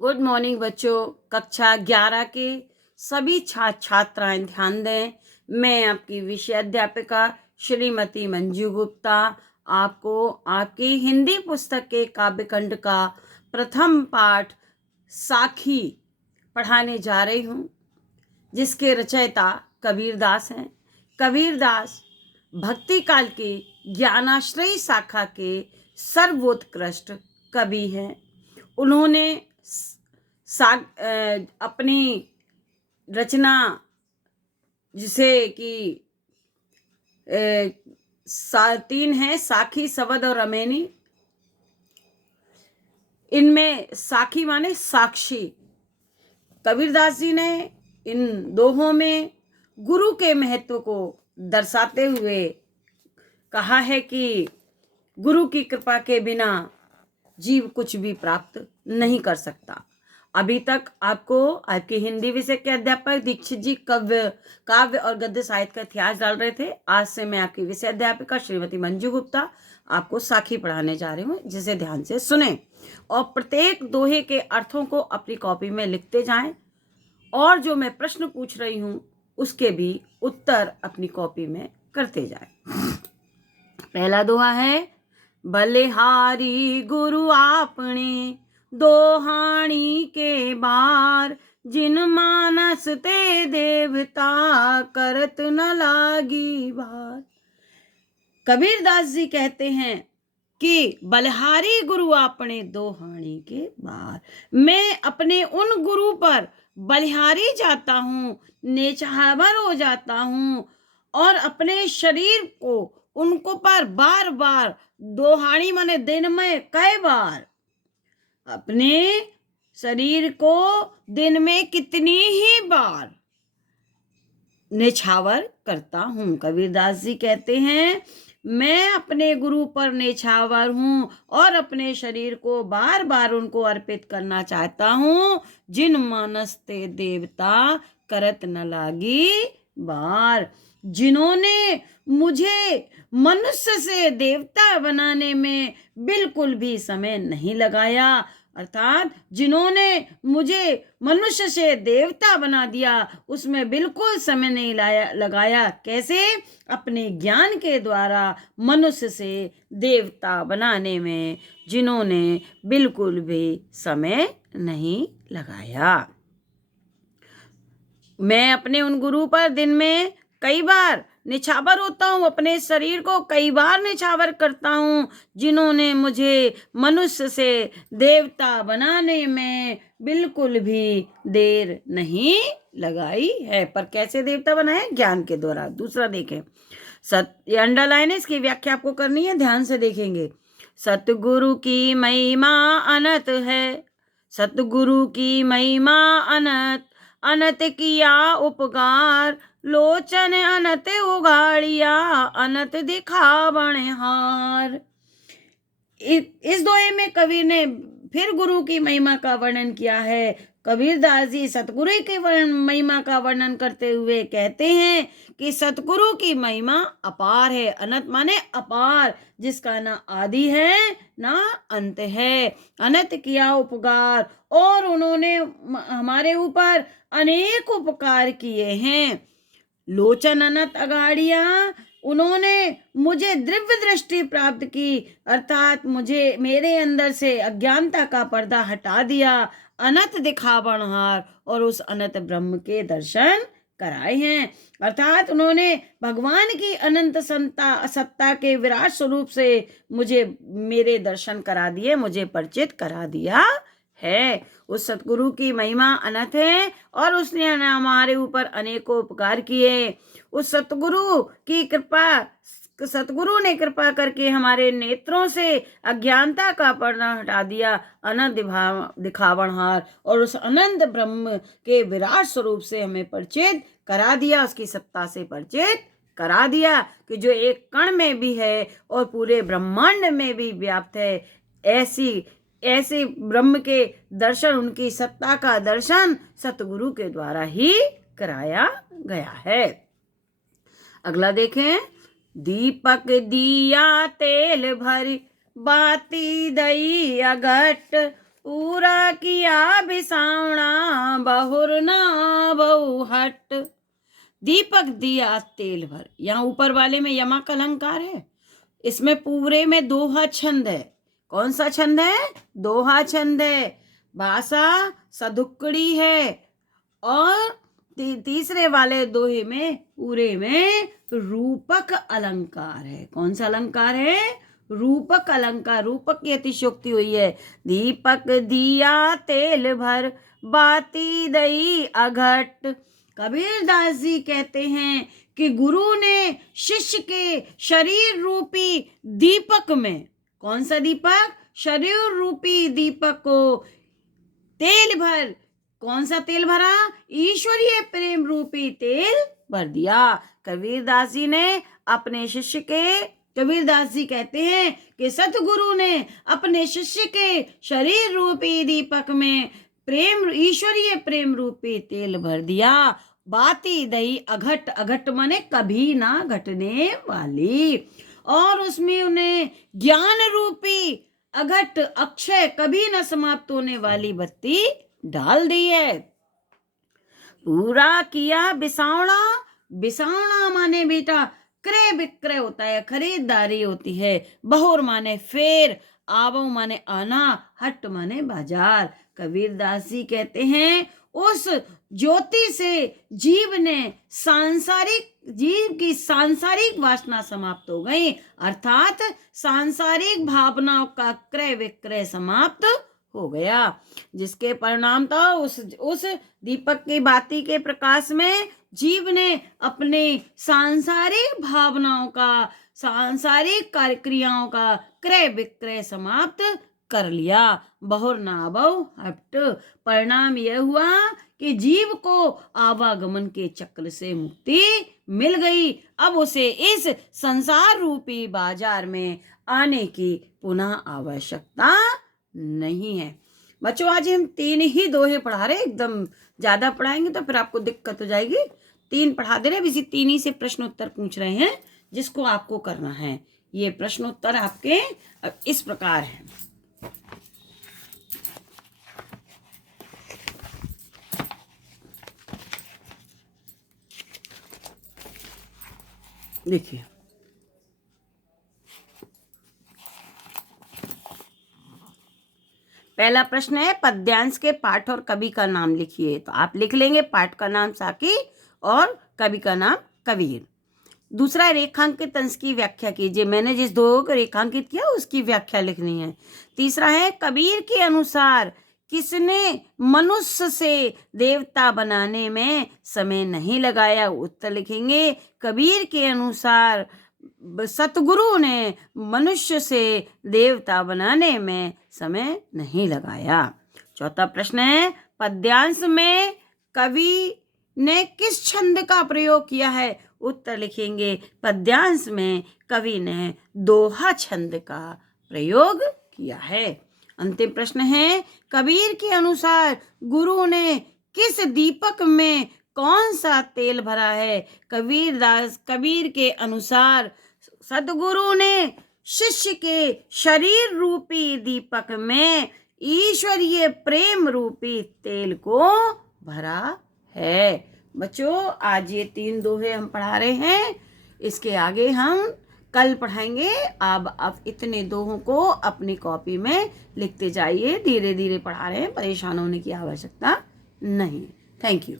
Good morning बच्चों। कक्षा 11 के सभी छात्र छात्राएं ध्यान दें। मैं आपकी विषय अध्यापिका श्रीमती मंजू गुप्ता आपको आपकी हिंदी पुस्तक के काव्यखंड का प्रथम पाठ साखी पढ़ाने जा रही हूँ, जिसके रचयिता कबीरदास हैं। कबीरदास भक्ति काल के ज्ञानाश्रयी शाखा के सर्वोत्कृष्ट कवि हैं। उन्होंने अपनी रचना, जिसे कि 3 है, साखी, शबद और अमेनी। इनमें साखी माने साक्षी। कबीरदास जी ने इन दोहों में गुरु के महत्व को दर्शाते हुए कहा है कि गुरु की कृपा के बिना जीव कुछ भी प्राप्त नहीं कर सकता। अभी तक आपको आपके हिंदी विषय के अध्यापक दीक्षित जी काव्य और गद्य साहित्य का इतिहास डाल रहे थे। आज से मैं आपकी विषय अध्यापिका श्रीमती मंजू गुप्ता आपको साखी पढ़ाने जा रही हूँ, जिसे ध्यान से सुने और प्रत्येक दोहे के अर्थों को अपनी कॉपी में लिखते जाएं और जो मैं प्रश्न पूछ रही हूँ उसके भी उत्तर अपनी कॉपी में करते जाएं। पहला दोहा है, बलिहारी गुरु आपने दोहानी के बार, जिन मानस ते देवता करत न लागी बार। कबीरदास जी कहते हैं कि बलिहारी गुरु आपने दोहानी के बार। मैं अपने उन गुरु पर बलिहारी जाता हूँ, नेछावर हो जाता हूँ और अपने शरीर को उनको पर बार बार, दोहानी माने दिन में कई बार, अपने शरीर को दिन में कितनी ही बार नेछावर करता हूँ। कबीरदास जी कहते हैं, मैं अपने गुरु पर नेछावर हूँ और अपने शरीर को बार बार उनको अर्पित करना चाहता हूँ, जिन मानस ते देवता करत न लागी बार। जिन्होंने मुझे मनुष्य से देवता बनाने में बिल्कुल भी समय नहीं लगाया, अर्थात जिन्होंने मुझे मनुष्य से देवता बना दिया उसमें बिल्कुल समय नहीं लगाया। कैसे? अपने ज्ञान के द्वारा मनुष्य से देवता बनाने में जिन्होंने बिल्कुल भी समय नहीं लगाया। मैं अपने उन गुरु पर दिन में कई बार निछावर होता हूँ, अपने शरीर को कई बार निछावर करता हूँ, जिन्होंने मुझे मनुष्य से देवता बनाने में बिल्कुल भी देर नहीं लगाई है। पर कैसे देवता बनाए? ज्ञान के द्वारा। दूसरा देखें, ये अंडरलाइन है, इसकी व्याख्या आपको करनी है, ध्यान से देखेंगे। सतगुरु की महिमा अनंत है, सतगुरु की महिमा अनंत, अनंत किया उपकार, लोचन अनंत उगाड़िया, अनंत दिखावण हार। इस दोहे में कवि ने फिर गुरु की महिमा का वर्णन किया है। कबीरदास जी सतगुरु की महिमा का वर्णन करते हुए कहते हैं कि सतगुरु की महिमा अपार है। अनंत माने अपार, जिसका ना आदि है ना अंत है। अनंत किया उपकार, और उन्होंने हमारे ऊपर अनेक उपकार किए हैं। लोचन अनंत अगाड़िया, उन्होंने मुझे दिव्य दृष्टि प्राप्त की, अर्थात मुझे मेरे अंदर से अज्ञानता का पर्दा हटा दिया। अनंत दिखावण हार, और उस अनंत ब्रह्म के दर्शन कराए हैं, अर्थात उन्होंने भगवान की अनंत सत्ता के विराट स्वरूप से मुझे मेरे दर्शन करा दिए, मुझे परिचित करा दिया है। उस सतगुरु की महिमा अनंत है और उसने हमारे ऊपर अनेकों उपकार किए। उस सतगुरु की कृपा, सतगुरु ने कृपा करके हमारे नेत्रों से अज्ञानता का पर्दा हटा दिया, अनंत दिखावण हार, और उस अनंत ब्रह्म के विराट स्वरूप से हमें परिचित करा दिया, उसकी सत्ता से परिचित करा दिया कि जो एक कण में भी है और पूरे ब्रह्मांड में भी व्याप्त है। ऐसे ब्रह्म के दर्शन, उनकी सत्ता का दर्शन सतगुरु के द्वारा ही कराया गया है। अगला देखें, दीपक दिया तेल भरी, बाती दई अघट, पूरा किया बिसावना बहुर ना बहु हट। दीपक दिया तेल भर, यहाँ ऊपर वाले में यमा का अलंकार है, इसमें पूरे में दोहा छंद है। कौन सा छंद है? दोहा छंद है। भाषा सदुक्कड़ी है और तीसरे वाले दोहे में पूरे में रूपक अलंकार है। कौन सा अलंकार है? रूपक अलंकार। रूपक की अतिशयोक्ति हुई है। दीपक दिया तेल भर बाती दई अघट। कबीरदास जी कहते हैं कि गुरु ने शिष्य के शरीर रूपी दीपक में, कौन सा दीपक? शरीर रूपी दीपक को तेल भर, कौन सा तेल भरा? ईश्वरीय प्रेम रूपी तेल भर दिया। कबीरदास जी ने अपने शिष्य के, कबीरदास जी कहते हैं कि सतगुरु ने अपने शिष्य के शरीर रूपी दीपक में प्रेम, ईश्वरीय प्रेम रूपी तेल भर दिया। बाती दही अघट, अघट माने कभी ना घटने वाली, और उसमें उन्हें ज्ञान रूपी अघट, अक्षय, कभी न समाप्त होने वाली बत्ती डाल दी है। पूरा किया बिसावना, बिसावना माने बेटा क्रय विक्रय होता है, खरीदारी होती है। बहुर माने फेर, आवो माने आना, हट माने बाजार। कबीरदास जी कहते हैं उस ज्योति से जीव ने जीव की सांसारिक वासना समाप्त हो गई, अर्थात सांसारिक भावनाओं का क्रय विक्रय समाप्त हो गया, जिसके परिणाम था उस दीपक की बाती के प्रकाश में जीव ने अपने सांसारिक भावनाओं का, सांसारिक क्रियाओं का क्रय विक्रय समाप्त कर लिया। बहुर ना बहु हट। परिणाम यह हुआ कि जीव को आवागमन के चक्र से मुक्ति मिल गई। अब उसे इस संसार रूपी बाजार में आने की पुनः आवश्यकता नहीं है। बच्चों आज हम 3 ही दोहे पढ़ा रहे, एकदम ज्यादा पढ़ाएंगे तो फिर आपको दिक्कत हो जाएगी। 3 पढ़ा दे रहे, इसी 3 ही से प्रश्न उत्तर पूछ रहे हैं जिसको आपको करना है। ये प्रश्न उत्तर आपके इस प्रकार है। देखिए, पहला प्रश्न है पद्यांश के पाठ और कवि का नाम लिखिए। तो आप लिख लेंगे पाठ का नाम साकी और कवि का नाम कबीर। दूसरा रेखांकित अंश की व्याख्या कीजिए। मैंने जिस दो को रेखांकित किया उसकी व्याख्या लिखनी है। तीसरा है कबीर के अनुसार किसने मनुष्य से देवता बनाने में समय नहीं लगाया? उत्तर लिखेंगे कबीर के अनुसार सतगुरु ने मनुष्य से देवता बनाने में समय नहीं लगाया। चौथा प्रश्न है पद्यांश में कवि ने किस छंद का प्रयोग किया है? उत्तर लिखेंगे पद्यांश में कवि ने दोहा छंद का प्रयोग किया है। अंतिम प्रश्न है कबीर के अनुसार गुरु ने किस दीपक में कौन सा तेल भरा है? कबीर के अनुसार सतगुरु ने शिष्य के शरीर रूपी दीपक में ईश्वरीय प्रेम रूपी तेल को भरा है। बच्चों आज ये 3 दोहे हम पढ़ा रहे हैं, इसके आगे हम कल पढ़ाएंगे। अब इतने दोहों को अपनी कॉपी में लिखते जाइए। धीरे धीरे पढ़ा रहे हैं, परेशान होने की आवश्यकता नहीं। Thank you.